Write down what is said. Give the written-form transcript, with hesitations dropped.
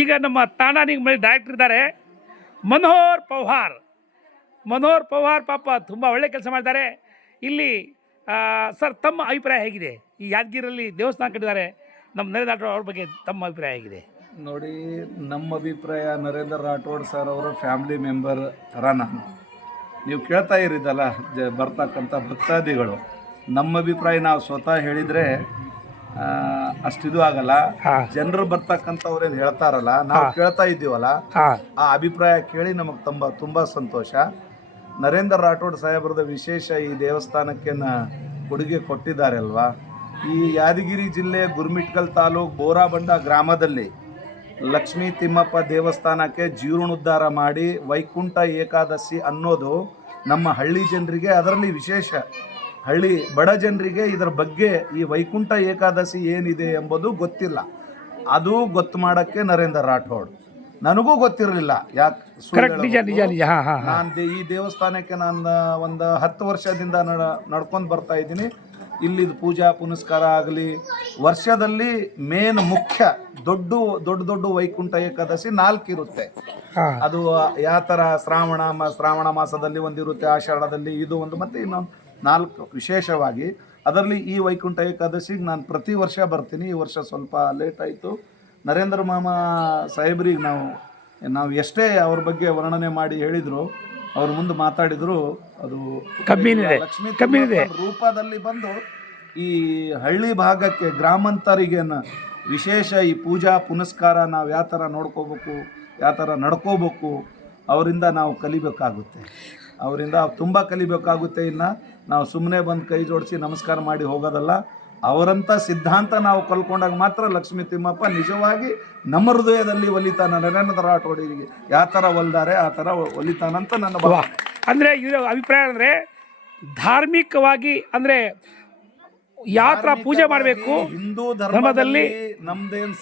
ಈಗ ನಮ್ಮ ತಾಣಾನಿಗೆ ಮೇಲೆ ಡೈರೆಕ್ಟರ್ ಇದ್ದಾರೆ ಮನೋಹರ್ ಪವಾರ್ ಪಾಪ ತುಂಬ ಒಳ್ಳೆ ಕೆಲಸ ಮಾಡ್ತಾರೆ ಇಲ್ಲಿ. ಸರ್, ತಮ್ಮ ಅಭಿಪ್ರಾಯ ಹೇಗಿದೆ? ಈ ಯಾದಗಿರಿಯಲ್ಲಿ ದೇವಸ್ಥಾನ ಕಟ್ಟಿದ್ದಾರೆ, ನಮ್ಮ ನರೇಂದ್ರ ರಾಠೋಡ್ ಅವ್ರ ಬಗ್ಗೆ ತಮ್ಮ ಅಭಿಪ್ರಾಯ ಹೇಗಿದೆ? ನೋಡಿ, ನಮ್ಮ ಅಭಿಪ್ರಾಯ ನರೇಂದ್ರ ರಾಠೋಡ್ ಸರ್ ಅವರ ಫ್ಯಾಮಿಲಿ ಮೆಂಬರ್ ಥರ ನಾನು. ನೀವು ಕೇಳ್ತಾ ಇರಿದಲ್ಲ ಬರ್ತಕ್ಕಂಥ ಭಕ್ತಾದಿಗಳು, ನಮ್ಮ ಅಭಿಪ್ರಾಯ ನಾವು ಸ್ವತಃ ಹೇಳಿದರೆ ಅಷ್ಟಿದು ಆಗಲ್ಲ. ಜನರು ಬರ್ತಕ್ಕಂಥವ್ರೇನು ಹೇಳ್ತಾರಲ್ಲ, ನಾವು ಕೇಳ್ತಾ ಇದ್ದೀವಲ್ಲ, ಆ ಅಭಿಪ್ರಾಯ ಕೇಳಿ ನಮಗೆ ತುಂಬ ಸಂತೋಷ. ನರೇಂದ್ರ ರಾಠೋಡ್ ಸಾಹೇಬ್ರದ ವಿಶೇಷ ಈ ದೇವಸ್ಥಾನಕ್ಕೆ ಕೊಡುಗೆ ಕೊಟ್ಟಿದ್ದಾರೆ ಅಲ್ವಾ. ಈ ಯಾದಗಿರಿ ಜಿಲ್ಲೆ ಗುರುಮಿಟ್ಕಲ್ ತಾಲೂಕು ಬೋರಾಬಂಡ ಗ್ರಾಮದಲ್ಲಿ ಲಕ್ಷ್ಮೀ ತಿಮ್ಮಪ್ಪ ದೇವಸ್ಥಾನಕ್ಕೆ ಜೀರ್ಣೋದ್ಧಾರ ಮಾಡಿ ವೈಕುಂಠ ಏಕಾದಶಿ ಅನ್ನೋದು ನಮ್ಮ ಹಳ್ಳಿ ಜನರಿಗೆ, ಅದರಲ್ಲಿ ವಿಶೇಷ ಹಳ್ಳಿ ಬಡ ಜನರಿಗೆ ಇದರ ಬಗ್ಗೆ ಈ ವೈಕುಂಠ ಏಕಾದಶಿ ಏನಿದೆ ಎಂಬುದು ಗೊತ್ತಿಲ್ಲ. ಅದು ಗೊತ್ತು ಮಾಡೋಕ್ಕೆ ನರೇಂದ್ರ ರಾಠೋಡ್. ನನಗೂ ಗೊತ್ತಿರಲಿಲ್ಲ. ಯಾಕೆ ನಾನು ಈ ದೇವಸ್ಥಾನಕ್ಕೆ ನಾನು ಒಂದು 10 ವರ್ಷದಿಂದ ನಡ್ಕೊಂಡು ಬರ್ತಾ ಇದ್ದೀನಿ. ಇಲ್ಲಿದು ಪೂಜಾ ಪುನಸ್ಕಾರ ಆಗಲಿ, ವರ್ಷದಲ್ಲಿ ಮೇನ್ ಮುಖ್ಯ ದೊಡ್ಡ ವೈಕುಂಠ ಏಕಾದಶಿ 4 ಇರುತ್ತೆ. ಅದು ಯಾವ ಥರ ಶ್ರಾವಣ ಮಾಸದಲ್ಲಿ ಒಂದಿರುತ್ತೆ, ಆಷಾಢದಲ್ಲಿ ಇದು ಒಂದು, ಮತ್ತು ಇನ್ನೊಂದು 4 ವಿಶೇಷವಾಗಿ. ಅದರಲ್ಲಿ ಈ ವೈಕುಂಠ ಏಕಾದಶಿಗೆ ನಾನು ಪ್ರತಿ ವರ್ಷ ಬರ್ತೀನಿ. ಈ ವರ್ಷ ಸ್ವಲ್ಪ ಲೇಟ್ ಆಯಿತು. ನರೇಂದ್ರ ಮಾಮ ಸಾಹೇಬ್ರಿಗೆ ನಾವು ಎಷ್ಟೇ ಅವ್ರ ಬಗ್ಗೆ ವರ್ಣನೆ ಮಾಡಿ ಹೇಳಿದ್ರು, ಅವ್ರ ಮುಂದೆ ಮಾತಾಡಿದ್ರು, ಅದು ಲಕ್ಷ್ಮೀ ರೂಪದಲ್ಲಿ ಬಂದು ಈ ಹಳ್ಳಿ ಭಾಗಕ್ಕೆ ಗ್ರಾಮಾಂತರಿಗೆ ವಿಶೇಷ ಈ ಪೂಜಾ ಪುನಸ್ಕಾರ ನಾವು ಯಾವ ಥರ ನೋಡ್ಕೋಬೇಕು, ಯಾವ ಥರ ನಡ್ಕೋಬೇಕು, ಅವರಿಂದ ನಾವು ಕಲಿಬೇಕಾಗುತ್ತೆ. ಅವರಿಂದ ತುಂಬ ಕಲಿಬೇಕಾಗುತ್ತೆ. ಇನ್ನು ನಾವು ಸುಮ್ಮನೆ ಬಂದು ಕೈ ಜೋಡಿಸಿ ನಮಸ್ಕಾರ ಮಾಡಿ ಹೋಗೋದಲ್ಲ. ಅವರಂಥ ಸಿದ್ಧಾಂತ ನಾವು ಕಲ್ಕೊಂಡಾಗ ಮಾತ್ರ ಲಕ್ಷ್ಮೀ ತಿಮ್ಮಪ್ಪ ನಿಜವಾಗಿ ನಮ್ಮ ಹೃದಯದಲ್ಲಿ ಒಲಿತಾನ. ನರೇಂದ್ರ ರಾಠೋಡಿಗೆ ಯಾವ ಥರ ಒಲ್ದಾರೆ ಆ ಥರ ಒಲಿತಾನಂತ ನನ್ನ ಭಾವ. ಅಂದರೆ ಇವರ ಅಭಿಪ್ರಾಯ ಅಂದರೆ ಧಾರ್ಮಿಕವಾಗಿ, ಅಂದರೆ ಯಾವ ಥರ ಪೂಜೆ ಮಾಡಬೇಕು ಹಿಂದೂ ಧರ್ಮದಲ್ಲಿ ನಮ್ದೇನು